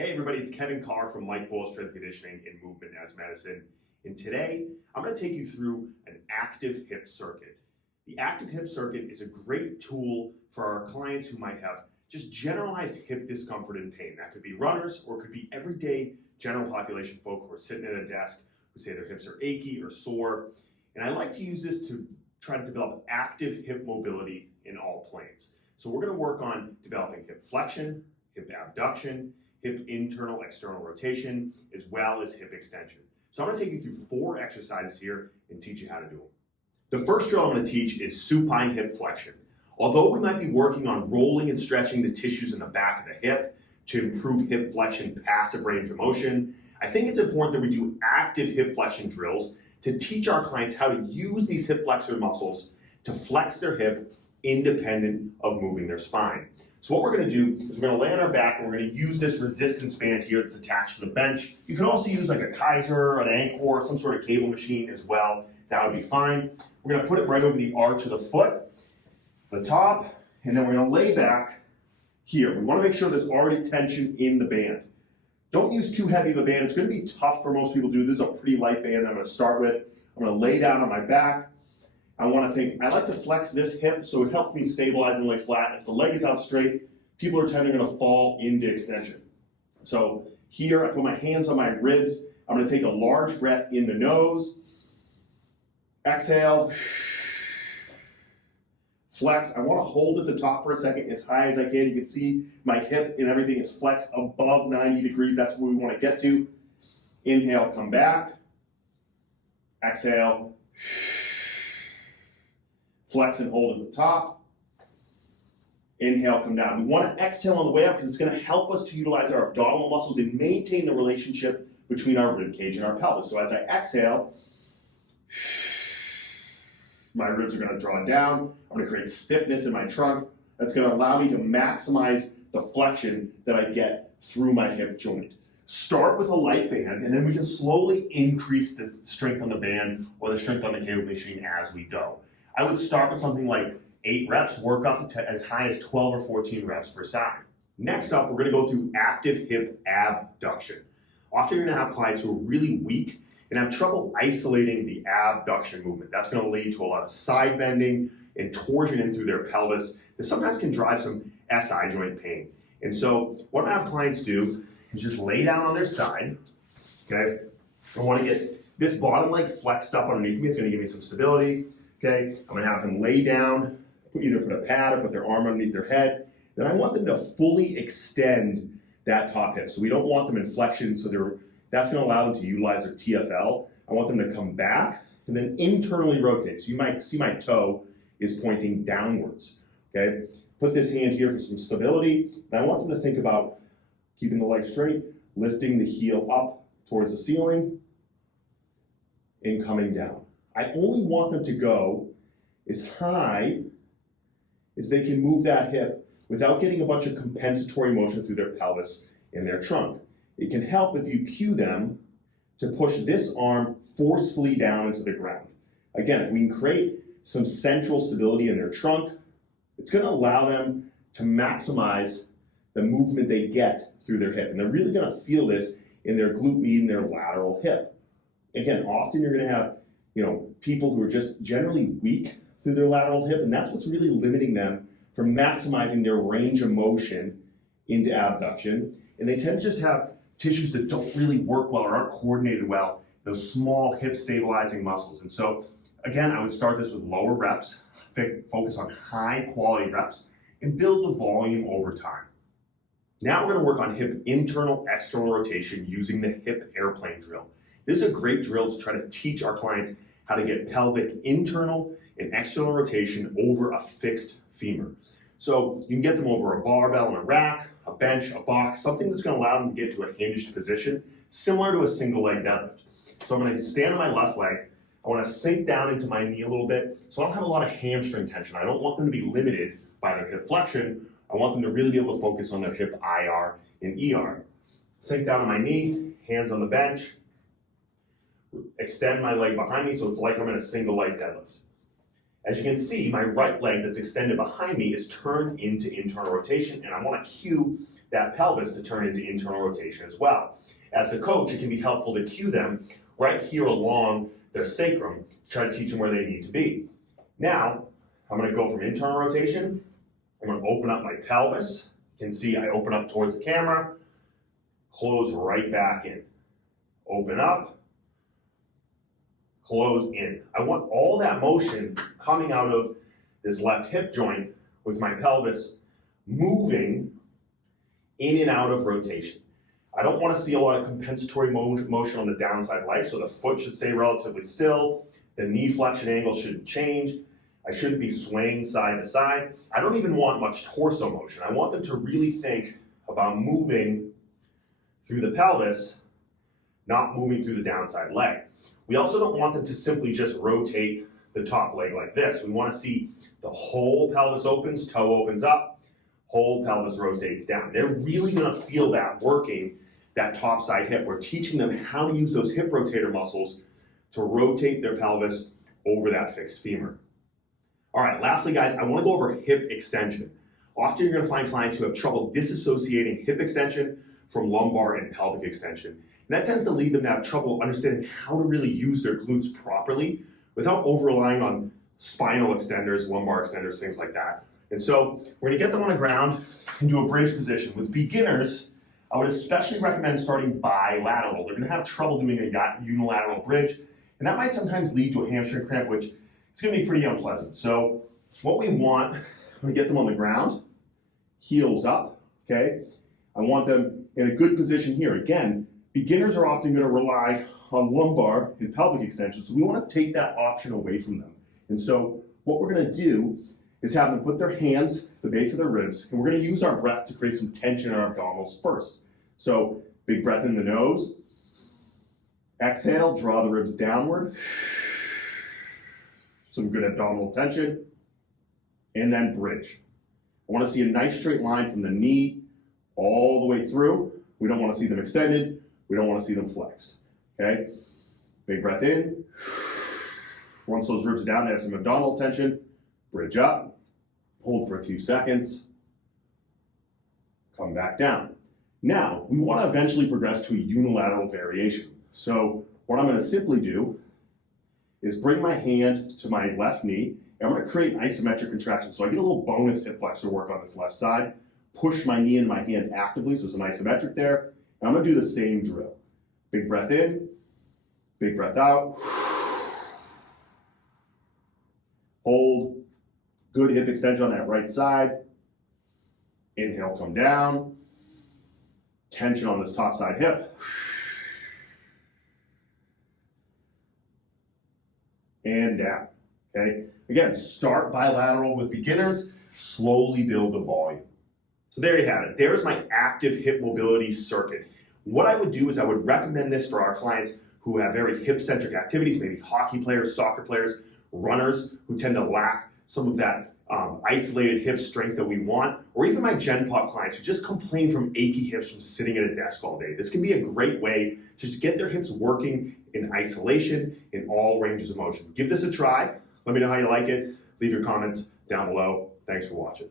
Hey everybody, it's Kevin Carr from Mike Bull Strength Conditioning and Movement as Medicine. And today, I'm going to take you through an active hip circuit. The active hip circuit is a great tool for our clients who might have just generalized hip discomfort and pain. That could be runners, or it could be everyday general population folk who are sitting at a desk who say their hips are achy or sore. And I like to use this to try to develop active hip mobility in all planes. So we're going to work on developing hip flexion, hip abduction, hip internal external rotation, as well as hip extension. So I'm going to take you through 4 exercises here and teach you how to do them. The first drill I'm going to teach is supine hip flexion. Although we might be working on rolling and stretching the tissues in the back of the hip to improve hip flexion passive range of motion, I think it's important that we do active hip flexion drills to teach our clients how to use these hip flexor muscles to flex their hip independent of moving their spine. So what we're going to do is we're going to lay on our back and we're going to use this resistance band here that's attached to the bench. You can also use like a Kaiser, an Anchor, some sort of cable machine as well. That would be fine. We're going to put it right over the arch of the foot, the top, and then we're going to lay back here. We want to make sure there's already tension in the band. Don't use too heavy of a band. It's going to be tough for most people to do. This is a pretty light band that I'm going to start with. I'm going to lay down on my back. I like to flex this hip so it helps me stabilize and lay flat. If the leg is out straight, people are tending to fall into extension. So here I put my hands on my ribs. I'm going to take a large breath in the nose. Exhale. Flex. I want to hold at the top for a second as high as I can. You can see my hip and everything is flexed above 90 degrees. That's where we want to get to. Inhale, come back. Exhale. Flex and hold at the top. Inhale, come down. We want to exhale on the way up because it's going to help us to utilize our abdominal muscles and maintain the relationship between our rib cage and our pelvis. So as I exhale, my ribs are going to draw down. I'm going to create stiffness in my trunk. That's going to allow me to maximize the flexion that I get through my hip joint. Start with a light band, and then we can slowly increase the strength on the band or the strength on the cable machine as we go. I would start with something like 8 reps, work up to as high as 12 or 14 reps per side. Next up, we're going to go through active hip abduction. Often you're going to have clients who are really weak and have trouble isolating the abduction movement. That's going to lead to a lot of side bending and torsion in through their pelvis that sometimes can drive some SI joint pain. And so what I have clients do is just lay down on their side, okay? I want to get this bottom leg flexed up underneath me. It's going to give me some stability. Okay, I'm going to have them lay down, either put a pad or put their arm underneath their head. Then I want them to fully extend that top hip. So we don't want them in flexion, so that's going to allow them to utilize their TFL. I want them to come back and then internally rotate. So you might see my toe is pointing downwards. Okay, put this hand here for some stability. And I want them to think about keeping the leg straight, lifting the heel up towards the ceiling, and coming down. I only want them to go as high as they can move that hip without getting a bunch of compensatory motion through their pelvis and their trunk. It can help if you cue them to push this arm forcefully down into the ground. Again, if we can create some central stability in their trunk, it's going to allow them to maximize the movement they get through their hip. And they're really going to feel this in their glute med and their lateral hip. Again, often you're going to have people who are just generally weak through their lateral hip, and that's what's really limiting them from maximizing their range of motion into abduction. And they tend to just have tissues that don't really work well or aren't coordinated well, those small hip stabilizing muscles. And so, again, I would start this with lower reps, focus on high quality reps, and build the volume over time. Now we're going to work on hip internal external rotation using the hip airplane drill. This is a great drill to try to teach our clients how to get pelvic internal and external rotation over a fixed femur. So you can get them over a barbell and a rack, a bench, a box, something that's going to allow them to get to a hinged position, similar to a single leg deadlift. So I'm going to stand on my left leg. I want to sink down into my knee a little bit so I don't have a lot of hamstring tension. I don't want them to be limited by their hip flexion. I want them to really be able to focus on their hip IR and ER. Sink down on my knee, hands on the bench. Extend my leg behind me so it's like I'm in a single leg deadlift. As you can see, my right leg that's extended behind me is turned into internal rotation, and I want to cue that pelvis to turn into internal rotation as well. As the coach, it can be helpful to cue them right here along their sacrum to try to teach them where they need to be. Now, I'm going to go from internal rotation. I'm going to open up my pelvis. You can see I open up towards the camera, close right back in. Open up, close in. I want all that motion coming out of this left hip joint with my pelvis moving in and out of rotation. I don't want to see a lot of compensatory motion on the downside leg, so the foot should stay relatively still. The knee flexion angle shouldn't change. I shouldn't be swaying side to side. I don't even want much torso motion. I want them to really think about moving through the pelvis, not moving through the downside leg. We also don't want them to simply just rotate the top leg like this. We want to see the whole pelvis opens, toe opens up, whole pelvis rotates down. They're really going to feel that working that top side hip. We're teaching them how to use those hip rotator muscles to rotate their pelvis over that fixed femur. All right, lastly guys, I want to go over hip extension. Often you're going to find clients who have trouble disassociating hip extension from lumbar and pelvic extension. And that tends to lead them to have trouble understanding how to really use their glutes properly without over-relying on spinal extenders, lumbar extenders, things like that. And so we're going to get them on the ground and do a bridge position. With beginners, I would especially recommend starting bilateral. They're going to have trouble doing a unilateral bridge, and that might sometimes lead to a hamstring cramp, which it's going to be pretty unpleasant. So what we want, I'm going to get them on the ground, heels up, okay? I want them in a good position here. Again, beginners are often going to rely on lumbar and pelvic extension, so we want to take that option away from them. And so what we're going to do is have them put their hands at the base of their ribs, and we're going to use our breath to create some tension in our abdominals first. So big breath in the nose, exhale, draw the ribs downward, some good abdominal tension, and then bridge. I want to see a nice straight line from the knee all the way through. We don't want to see them extended. We don't want to see them flexed, okay? Big breath in. Once those ribs are down, they have some abdominal tension. Bridge up, hold for a few seconds, come back down. Now, we want to eventually progress to a unilateral variation. So what I'm going to simply do is bring my hand to my left knee, and I'm going to create an isometric contraction. So I get a little bonus hip flexor work on this left side, push my knee and my hand actively, so it's an isometric there, and I'm going to do the same drill. Big breath in, big breath out, hold, good hip extension on that right side, inhale, come down, tension on this top side hip, and down, okay? Again, start bilateral with beginners, slowly build the volume. So there you have it. There's my active hip mobility circuit. What I would do is I would recommend this for our clients who have very hip-centric activities, maybe hockey players, soccer players, runners who tend to lack some of that isolated hip strength that we want, or even my Gen Pop clients who just complain from achy hips from sitting at a desk all day. This can be a great way to just get their hips working in isolation in all ranges of motion. Give this a try. Let me know how you like it. Leave your comments down below. Thanks for watching.